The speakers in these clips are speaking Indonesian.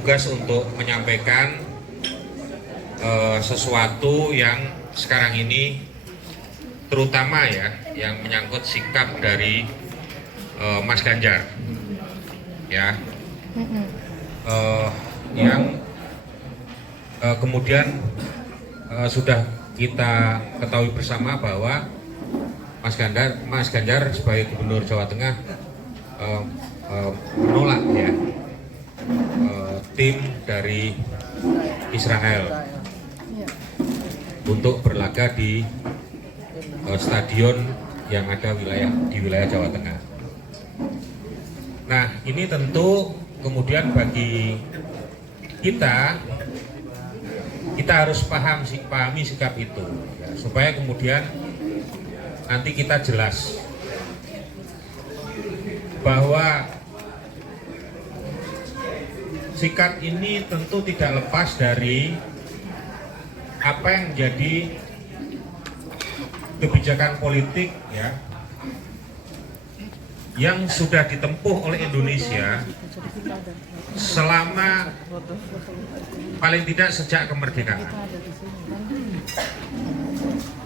tugas untuk menyampaikan sesuatu yang sekarang ini terutama ya yang menyangkut sikap dari Mas Ganjar ya yang kemudian sudah kita ketahui bersama bahwa Mas Ganjar sebagai Gubernur Jawa Tengah menolak ya tim dari Israel untuk berlaga di stadion yang ada di wilayah Jawa Tengah. Nah, ini tentu kemudian bagi kita harus pahami sikap itu ya, supaya kemudian nanti kita jelas bahwa sikap ini tentu tidak lepas dari apa yang menjadi kebijakan politik ya yang sudah ditempuh oleh Indonesia selama paling tidak sejak kemerdekaan,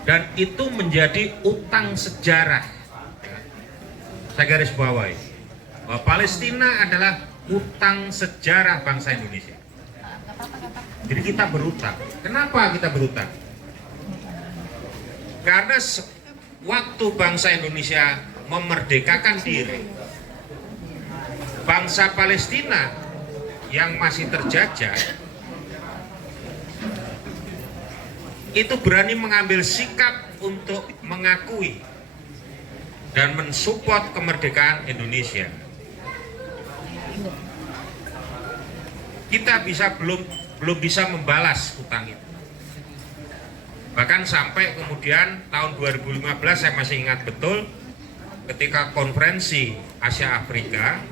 dan itu menjadi utang sejarah. Saya garis bawahi bahwa Palestina adalah utang sejarah bangsa Indonesia. Jadi kita berutang. Kenapa kita berutang? Karena waktu bangsa Indonesia memerdekakan diri, bangsa Palestina yang masih terjajah itu berani mengambil sikap untuk mengakui dan mensupport kemerdekaan Indonesia. Kita belum bisa membalas utang itu. Bahkan sampai kemudian tahun 2015 saya masih ingat betul ketika konferensi Asia Afrika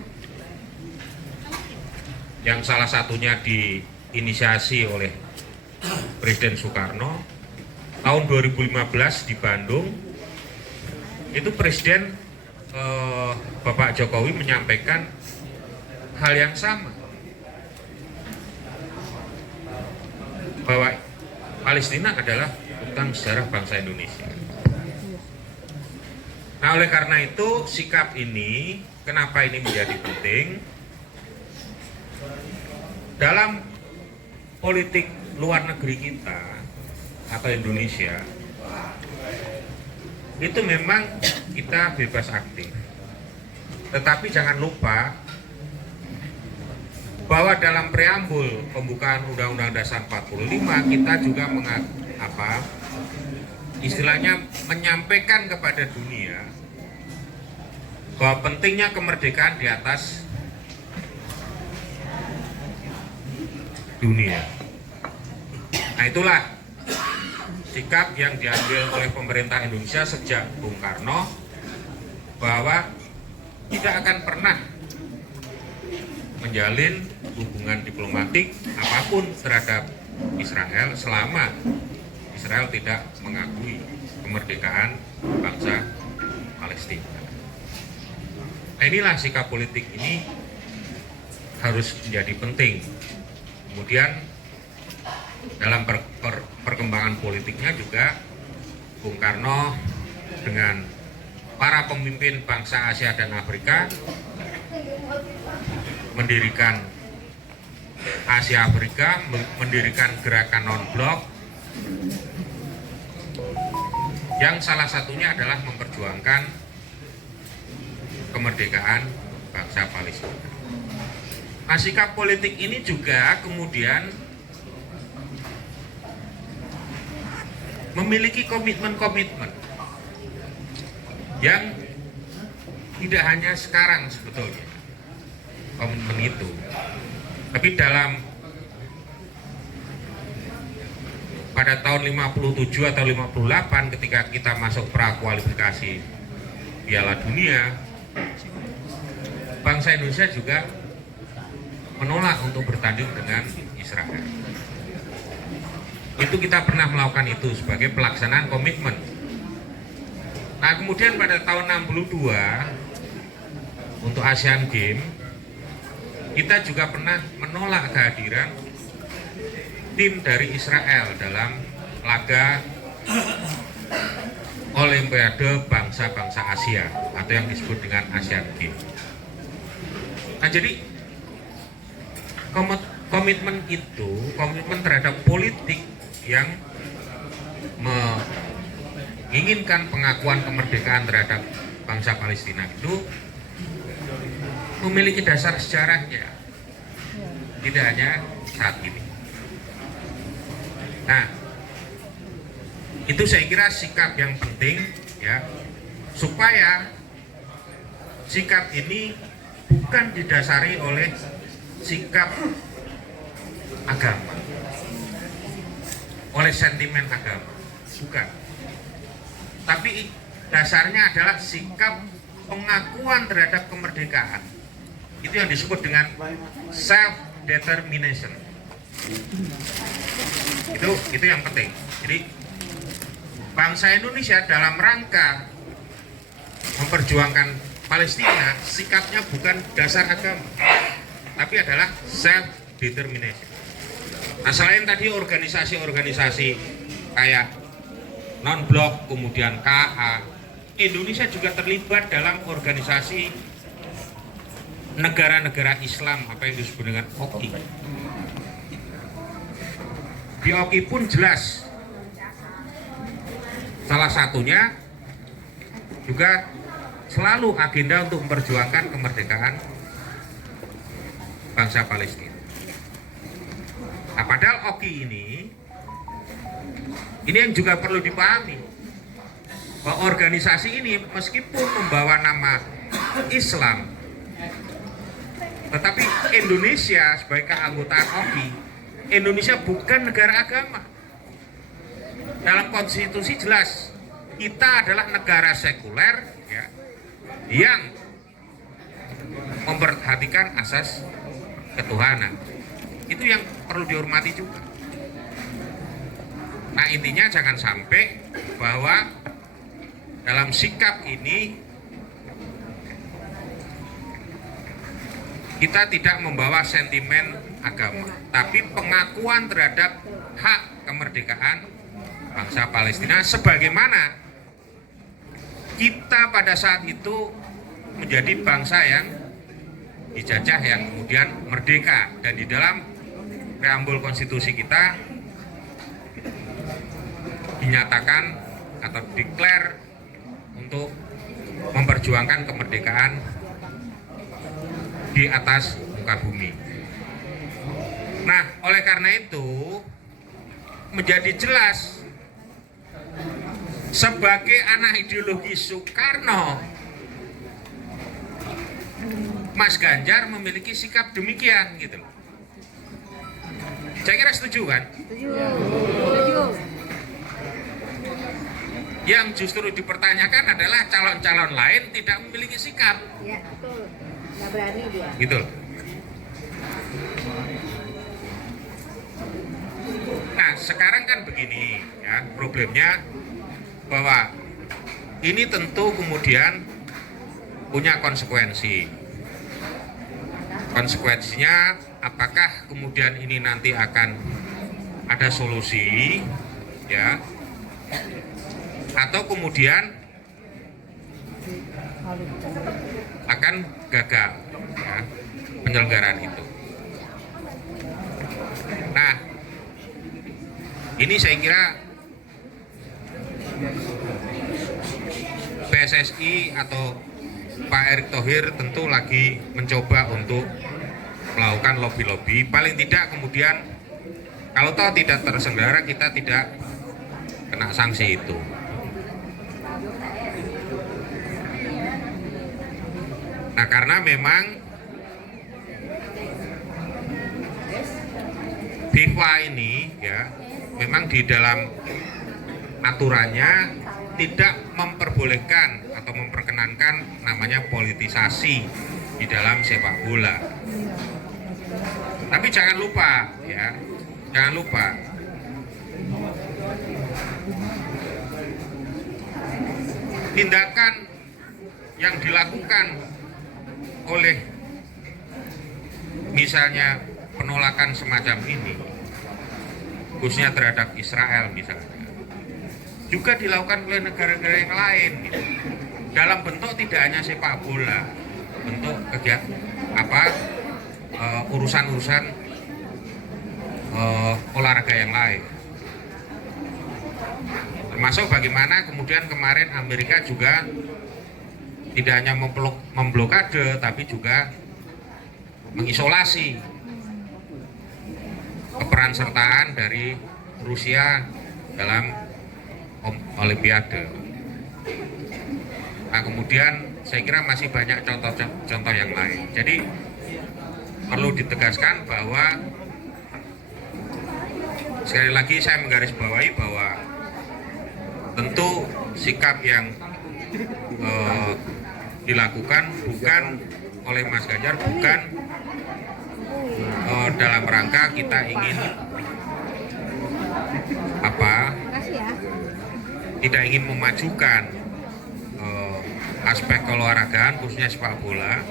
yang salah satunya diinisiasi oleh Presiden Soekarno tahun 2015 di Bandung, itu Presiden Bapak Jokowi menyampaikan hal yang sama, bahwa Palestina adalah utang sejarah bangsa Indonesia. Nah, oleh karena itu sikap ini, kenapa ini menjadi penting dalam politik luar negeri kita atau Indonesia, itu memang kita bebas aktif. Tetapi jangan lupa bahwa dalam preambul pembukaan Undang-Undang Dasar 45 kita juga istilahnya menyampaikan kepada dunia bahwa pentingnya kemerdekaan di atas dunia. Nah, itulah sikap yang diambil oleh pemerintah Indonesia sejak Bung Karno, bahwa tidak akan pernah menjalin hubungan diplomatik apapun terhadap Israel selama Israel tidak mengakui kemerdekaan bangsa Palestina. Nah, inilah sikap politik ini harus menjadi penting. Kemudian dalam perkembangan politiknya juga Bung Karno dengan para pemimpin bangsa Asia dan Afrika mendirikan Asia Afrika, mendirikan gerakan non-blok yang salah satunya adalah memperjuangkan kemerdekaan bangsa Palestina. Nah, sikap politik ini juga kemudian memiliki komitmen-komitmen yang tidak hanya sekarang sebetulnya komitmen itu, tapi pada tahun 57 atau 58 ketika kita masuk prakualifikasi Piala Dunia, bangsa Indonesia juga menolak untuk bertanding dengan Israel. Itu kita pernah melakukan itu sebagai pelaksanaan komitmen. Nah, kemudian pada tahun 62 untuk Asian Games kita juga pernah menolak kehadiran tim dari Israel dalam laga Olimpiade bangsa-bangsa Asia atau yang disebut dengan Asian Games. Nah, jadi komitmen itu, komitmen terhadap politik yang menginginkan pengakuan kemerdekaan terhadap bangsa Palestina itu memiliki dasar sejarahnya, tidak hanya saat ini. Nah, itu saya kira sikap yang penting ya, supaya sikap ini bukan didasari oleh sikap agama, oleh sentimen agama, bukan. Tapi dasarnya adalah sikap pengakuan terhadap kemerdekaan. Itu yang disebut dengan self-determination. Itu yang penting. Jadi bangsa Indonesia dalam rangka memperjuangkan Palestina, sikapnya bukan dasar agama, tapi adalah self-determination. Nah, selain tadi organisasi-organisasi kayak non-blok, kemudian KA, Indonesia juga terlibat dalam organisasi negara-negara Islam, apa yang disebut dengan OKI. Di OKI pun jelas, salah satunya juga selalu agenda untuk memperjuangkan kemerdekaan bangsa Palestina. Nah, padahal OKI ini yang juga perlu dipahami, bahwa organisasi ini meskipun membawa nama Islam, tetapi Indonesia sebagai keanggotaan OKI, Indonesia bukan negara agama. Dalam konstitusi jelas, kita adalah negara sekuler ya, yang memperhatikan asas ketuhanan. Itu yang perlu dihormati juga. Nah, intinya jangan sampai bahwa dalam sikap ini kita tidak membawa sentimen agama, tapi pengakuan terhadap hak kemerdekaan bangsa Palestina, sebagaimana kita pada saat itu menjadi bangsa yang dijajah yang kemudian merdeka, dan di dalam preambul konstitusi kita dinyatakan atau declare untuk memperjuangkan kemerdekaan di atas muka bumi. Nah, oleh karena itu menjadi jelas sebagai anak ideologi Soekarno, Mas Ganjar memiliki sikap demikian gitu loh. Saya kira setuju kan? Setuju. Yang justru dipertanyakan adalah calon-calon lain tidak memiliki sikap. Ya, betul. Nggak berani dia. Gitu loh. Nah, sekarang kan begini ya, problemnya bahwa ini tentu kemudian punya konsekuensi. Konsekuensinya apakah kemudian ini nanti akan ada solusi ya, atau kemudian akan gagal ya, penyelenggaraan itu. Nah, ini saya kira PSSI atau Pak Erick Thohir tentu lagi mencoba untuk melakukan lobby-lobby, paling tidak kemudian kalau toh tidak terselenggara kita tidak kena sanksi itu. Nah, karena memang FIFA ini ya, memang di dalam aturannya tidak memperbolehkan atau memperkenankan namanya politisasi di dalam sepak bola. Tapi jangan lupa ya, jangan lupa tindakan yang dilakukan oleh misalnya penolakan semacam ini, khususnya terhadap Israel misalnya, juga dilakukan oleh negara-negara yang lain, gitu. Dalam bentuk tidak hanya sepak bola, bentuk kegiatan urusan-urusan olahraga yang lain. Termasuk bagaimana kemudian kemarin Amerika juga tidak hanya memblokade, tapi juga mengisolasi keperan sertaan dari Rusia dalam Olimpiade. Nah, kemudian saya kira masih banyak contoh-contoh yang lain. Jadi perlu ditegaskan bahwa sekali lagi saya menggarisbawahi bahwa tentu sikap yang dilakukan bukan oleh Mas Ganjar bukan dalam rangka kita ingin tidak ingin memajukan aspek keolahragaan khususnya sepak bola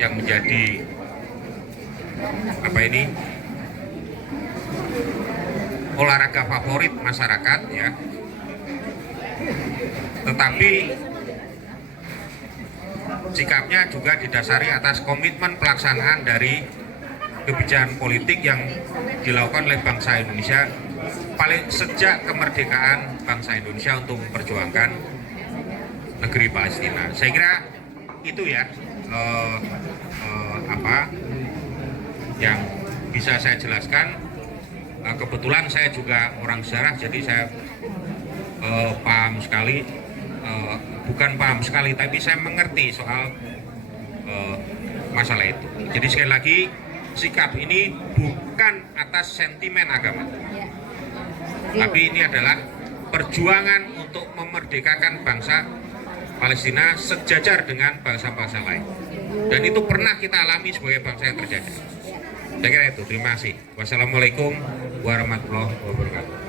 yang menjadi olahraga favorit masyarakat, ya. Tetapi sikapnya juga didasari atas komitmen pelaksanaan dari kebijakan politik yang dilakukan oleh bangsa Indonesia paling sejak kemerdekaan bangsa Indonesia untuk memperjuangkan negeri Palestina. Saya kira itu ya yang bisa saya jelaskan. Kebetulan saya juga orang sejarah, jadi saya paham sekali, bukan paham sekali, tapi saya mengerti soal masalah itu. Jadi sekali lagi, sikap ini bukan atas sentimen agama, tapi ini adalah perjuangan untuk memerdekakan bangsa Palestina sejajar dengan bangsa-bangsa lain. Dan itu pernah kita alami sebagai bangsa yang terjajah. Saya kira itu. Terima kasih. Wassalamualaikum warahmatullahi wabarakatuh.